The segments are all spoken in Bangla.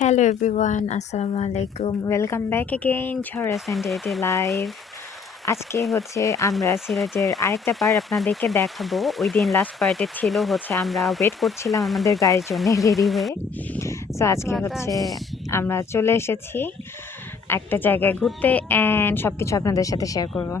Hello everyone, আসসালামু আলাইকুম। ওয়েলকাম ব্যাক এগেইন ঝড়া সানডে লাইভ। আজকে হচ্ছে আমরা সিলেটের আরেকটা পার্ট আপনাদেরকে দেখাবো। ওই দিন লাস্ট পার্টে ছিল হচ্ছে আমরা ওয়েট করছিলাম আমাদের গাড়ির জন্য রেডি হয়ে। সো আজকে হচ্ছে আমরা চলে এসেছি একটা জায়গায় ঘুরতে অ্যান্ড সব কিছু আপনাদের সাথে শেয়ার করবো।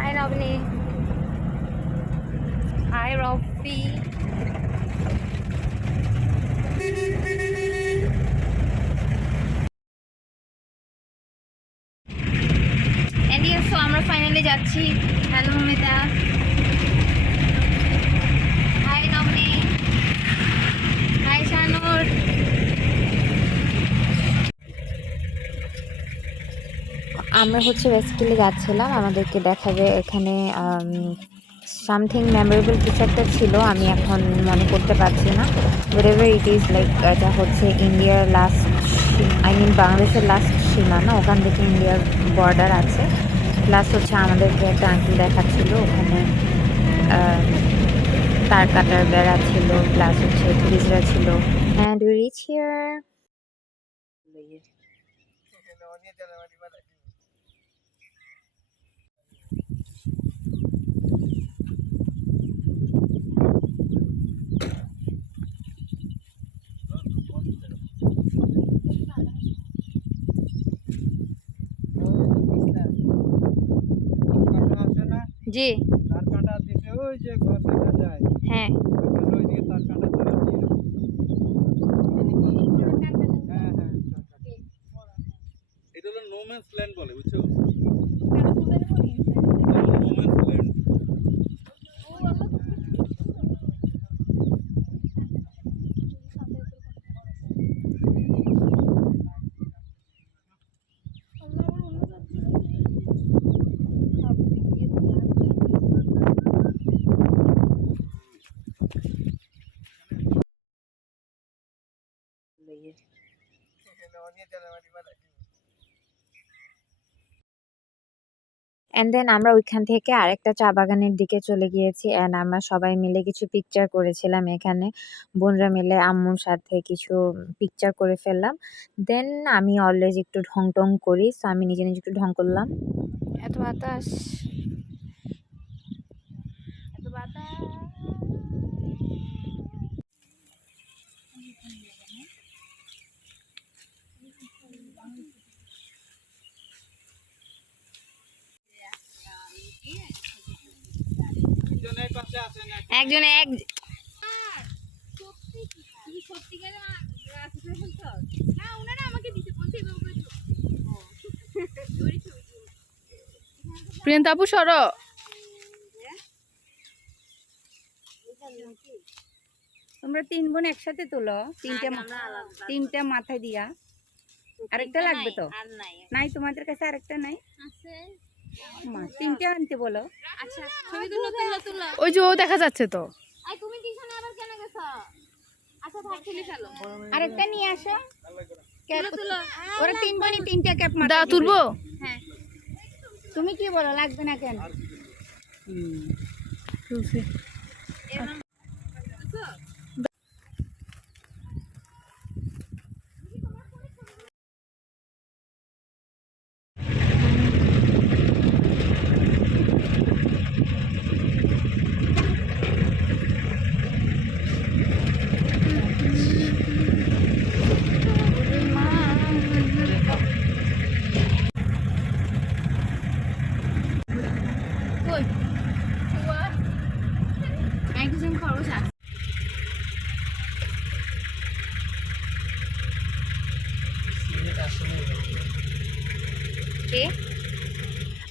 Hi Robini. Hi Robbie. And yes, so আমরা ফাইনালি যাচ্ছি। হ্যালো মমিতা। হাই নবনী। হাই শানুর। আমরা হচ্ছে বেসিক্যালি যাচ্ছিলাম, আমাদেরকে দেখাবে এখানে সামথিং মেমোরেবল কিছু একটা ছিল, আমি এখন মনে করতে পারছি না। হোয়াটএভার ইট ইজ, লাইক এটা হচ্ছে ইন্ডিয়ার লাস্ট, আই মিন বাংলাদেশের লাস্ট সীমানা, ওখান থেকে ইন্ডিয়ার বর্ডার আছে। প্লাস হচ্ছে আমাদেরকে একটা আঙ্কেল দেখাচ্ছিল, ওখানে তার কাটার বেড়া ছিল, প্লাস হচ্ছে পুলিশরা ছিল। And we reach here. জি হ্যাঁ, এটা হলো নো ম্যানস ল্যান্ড বলে, বুঝছো? No man's land. And then আমরা ওইখান থেকে আরেকটা চা বাগানের দিকে চলে গিয়েছি। অ্যান্ড আমরা সবাই মিলে কিছু পিকচার করেছিলাম এখানে, বোনরা মিলে আম্মুর সাথে কিছু পিকচার করে ফেললাম। দেন আমি অলওয়েজ একটু ঢং টং করি, সো আমি নিজে নিজে একটু ঢং করলাম। এত বাতাস, এত বাতাস। একজনে এক প্রিয়ন্তা আপু সরো। তোমরা তিন বোন একসাথে তোলো, তিনটা মাথায় দিয়া। আরেকটা লাগবে তো? নাই তোমাদের কাছে আরেকটা নাই? মা তিনটা আনতে বলো। ওই যে ও দেখা যাচ্ছে তো। আরেকটা নিয়ে আসো। ওরা তিন বোনই তিনটা ক্যাপ মাথায় তুলবো। হ্যাঁ, তুমি কি বলো, লাগবে না কেন?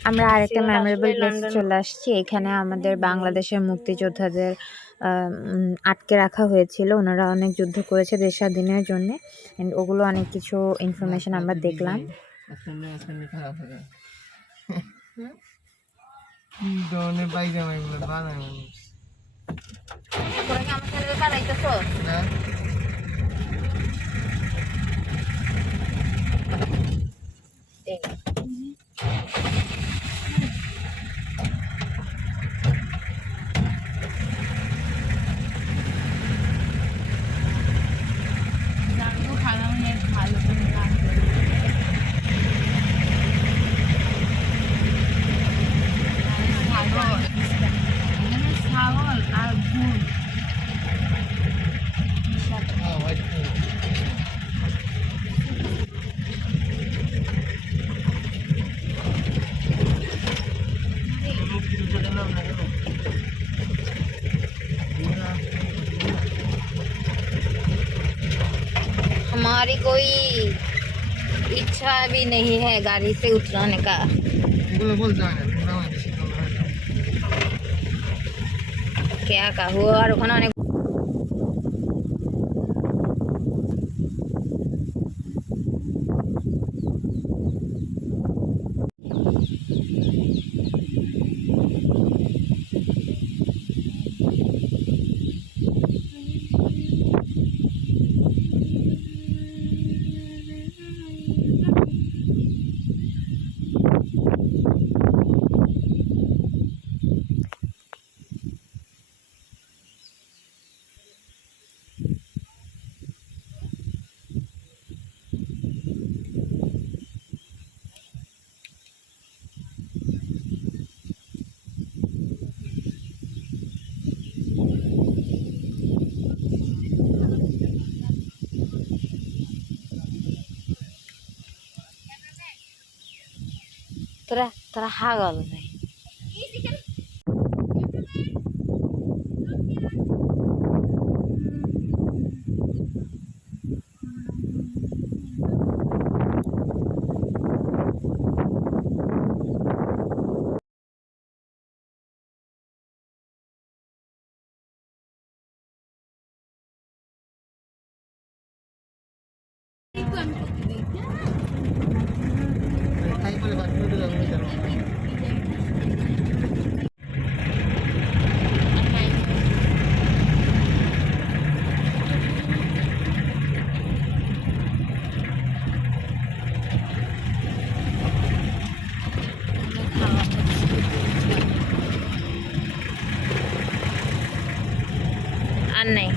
আমরা আরেকটা মেমোরেবল প্লেসে চলে আসছি। এখানে আমাদের বাংলাদেশের মুক্তিযোদ্ধাদের আটকে রাখা হয়েছিল, ওনারা অনেক যুদ্ধ করেছে দেশ স্বাধীনের জন্য। ওগুলো অনেক কিছু ইনফরমেশন আমরা দেখলাম। हमारी कोई इच्छा भी नहीं है गाड़ी से उतरने का। क्या कहूँ और ওখানে অনেক তোরা তোরা হাগল ভাই। আর নাই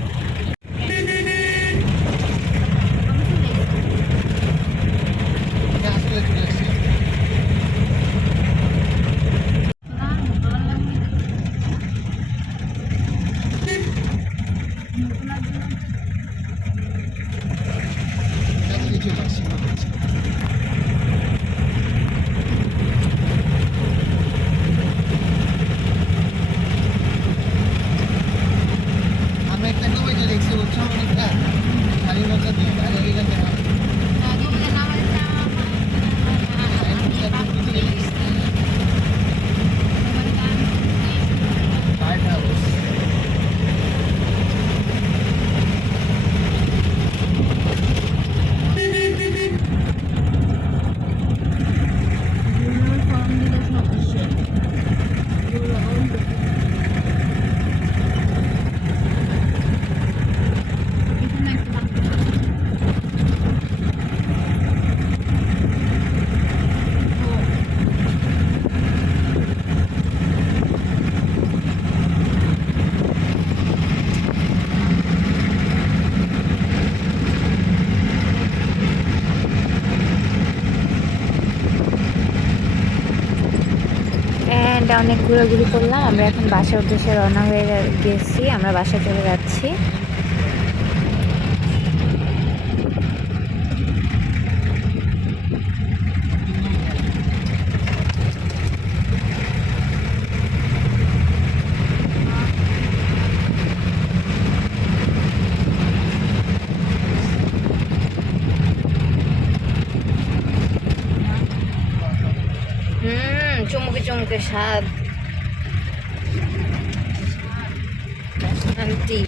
অনেক ঘোরাঘুরি করলাম। আমরা এখন বাসার উদ্দেশ্যে রওনা হয়ে গেছি। আমরা বাসায় চলে যাচ্ছি। চুমুকে চুমুকে স্বাদ শান্তি।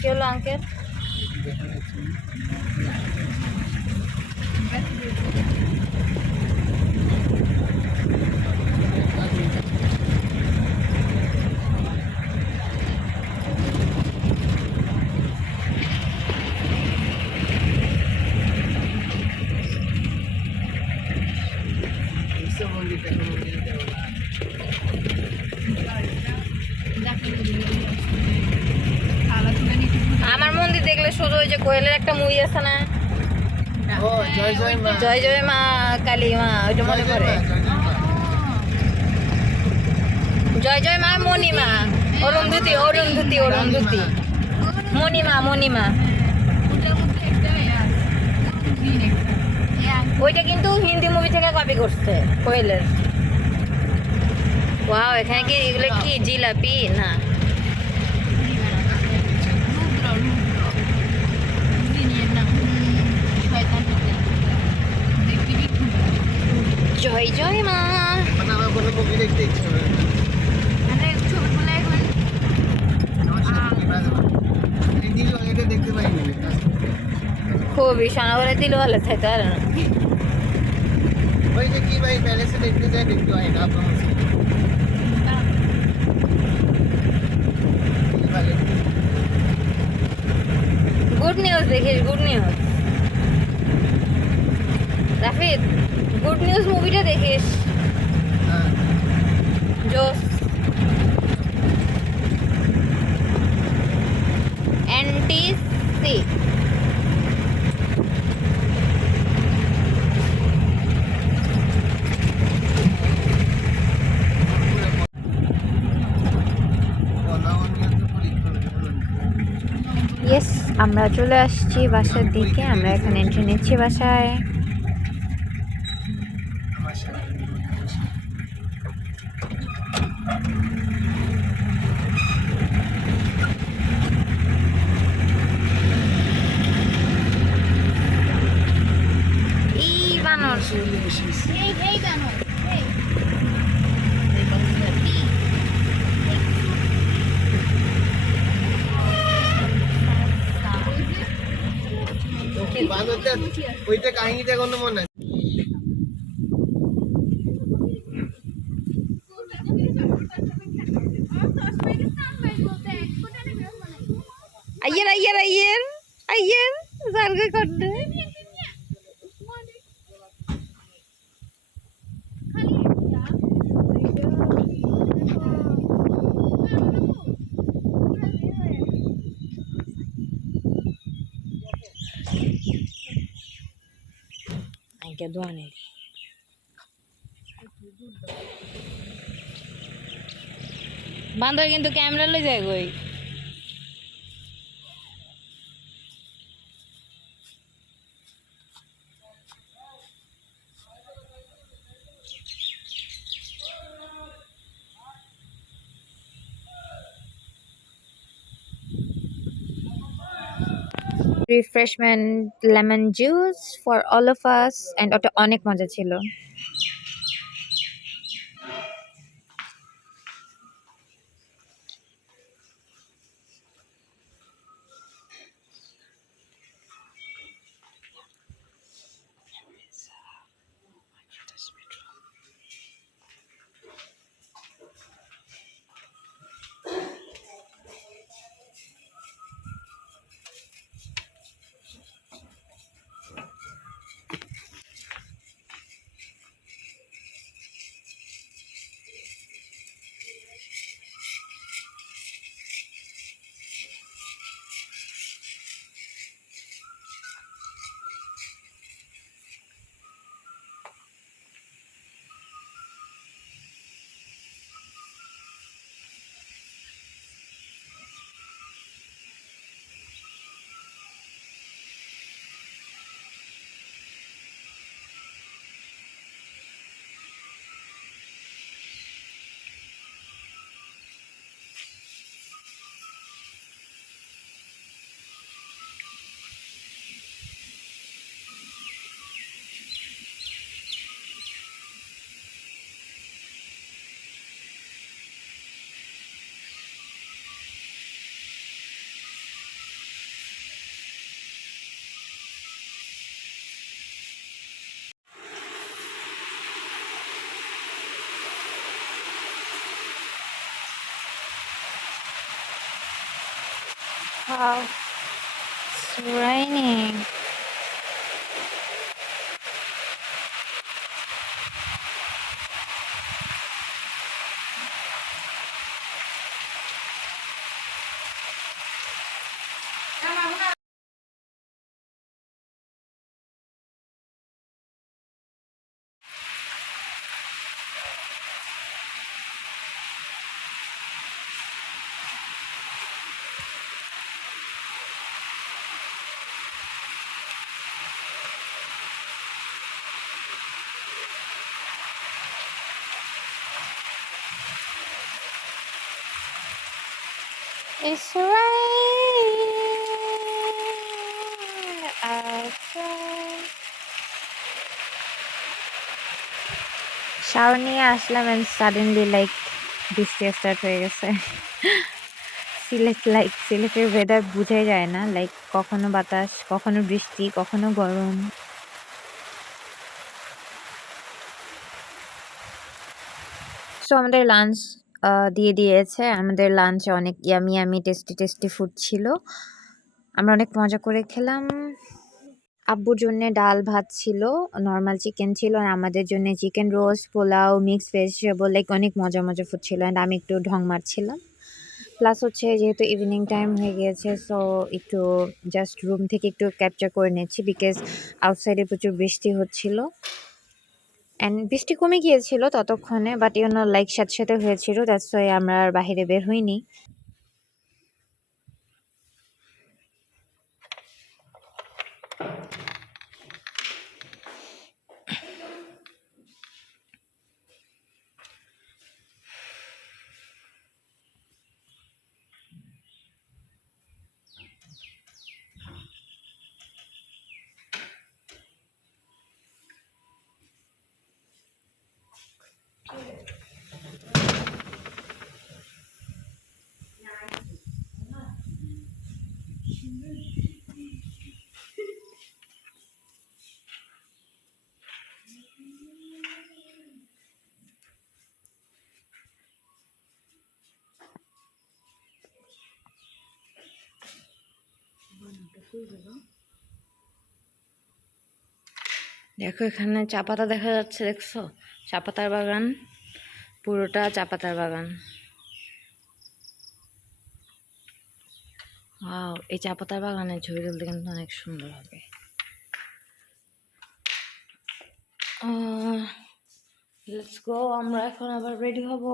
কি হলো আঙ্কেল? আমার মন্দির দেখলে শুধু ওই যে কোয়েলের একটা মুভি আছে না, ও জয় জয় মা জয় জয় মা কালী মা ওইটা মনে পড়ে জয় জয় মা মণিমা অরুন্ধতী অরুন্ধতী অরুন্ধতী মণিমা মণিমা ওইটা কিন্তু হিন্দি মুভি থেকে কপি করছে কোয়েলের ওয়াও এখানে কি এগুলো কি জিলাপি না জয় জয় মা মানে আমার কোনো মুভি দেখতে ইচ্ছে করে না আমার সাথে কি বাজে দিল এটা দেখতে পাইনি খুবই সানাবলে দিল ভালো থাকতে পারে না ওই যে কি ভাই প্যালেসে দেখতে যায় দেখতে হয় না আপনার গুড নিউজ দেখিস good news Rafid good news মুভিটা দেখিস হ্যাঁ জোস এনটিসি ইয়েস আমরা চলে আসছি বাসার দিকে আমরা এখন এন্ট্রি নিচ্ছি বাসায় আমার সাথে ই বানর বান্দরটা ওইটা কাহিনীটা কোনো মনে আছে আইয়ের আইয়ের আইয়ের আইয়ের জার্গে করতে আইকে দোয়ানে বান্দর কিন্তু ক্যামেরা লই যায় গই refreshment lemon juice for all of us and ওটা অনেক মজা ছিল Wow, it's raining. It's raining outside. Shower নিয়ে আসলাম and suddenly like বৃষ্টি স্টার্ট হয়ে গেছে। সিলেটের ওয়েদার বোঝাই যায় না, লাইক কখনো বাতাস, কখনো বৃষ্টি, কখনো গরম। সো আমাদের লাঞ্চ দিয়ে দিয়েছে। আমাদের লাঞ্চে অনেক ইয়ামি টেস্টি ফুড ছিল। আমরা অনেক মজা করে খেলাম। আব্বুর জন্যে ডাল ভাত ছিল, নরমাল চিকেন ছিল, আর আমাদের জন্য chicken roast, pulao, mixed vegetable, like অনেক মজা ফুড ছিল। অ্যান্ড আমি একটু ঢং মারছিলাম। প্লাস হচ্ছে যেহেতু ইভিনিং টাইম হয়ে গিয়েছে, সো একটু জাস্ট রুম থেকে একটু ক্যাপচার করে নিচ্ছি বিকজ আউটসাইডে প্রচুর বৃষ্টি হচ্ছিল। অ্যান্ড বৃষ্টি কমে গিয়েছিল ততক্ষণে, বাট লাইক সাথে হয়েছিল, দ্যাটস ওয়াই আমরা আর বাহিরে বের হইনি। দেখো এখানে চা পাতা দেখা যাচ্ছে, দেখছো? চা পাতার বাগান, পুরোটা চা পাতার বাগান। ওয়াও, এই চা পাতার বাগানে ছবি তুলতে কিন্তু অনেক সুন্দর হবে। লেটস গো, আমরা এখন আবার রেডি হব।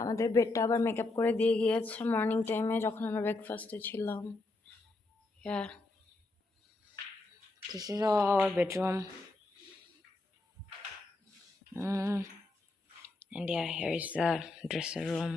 আমাদের বেডটা আবার মেকআপ করে দিয়ে গিয়েছে মর্নিং টাইমে যখন আমরা ব্রেকফাস্টে ছিলাম। Yeah, this is our bedroom. And yeah, here is the dresser room.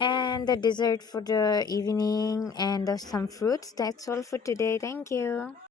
And the dessert for the evening and some fruits. That's all for today. Thank you.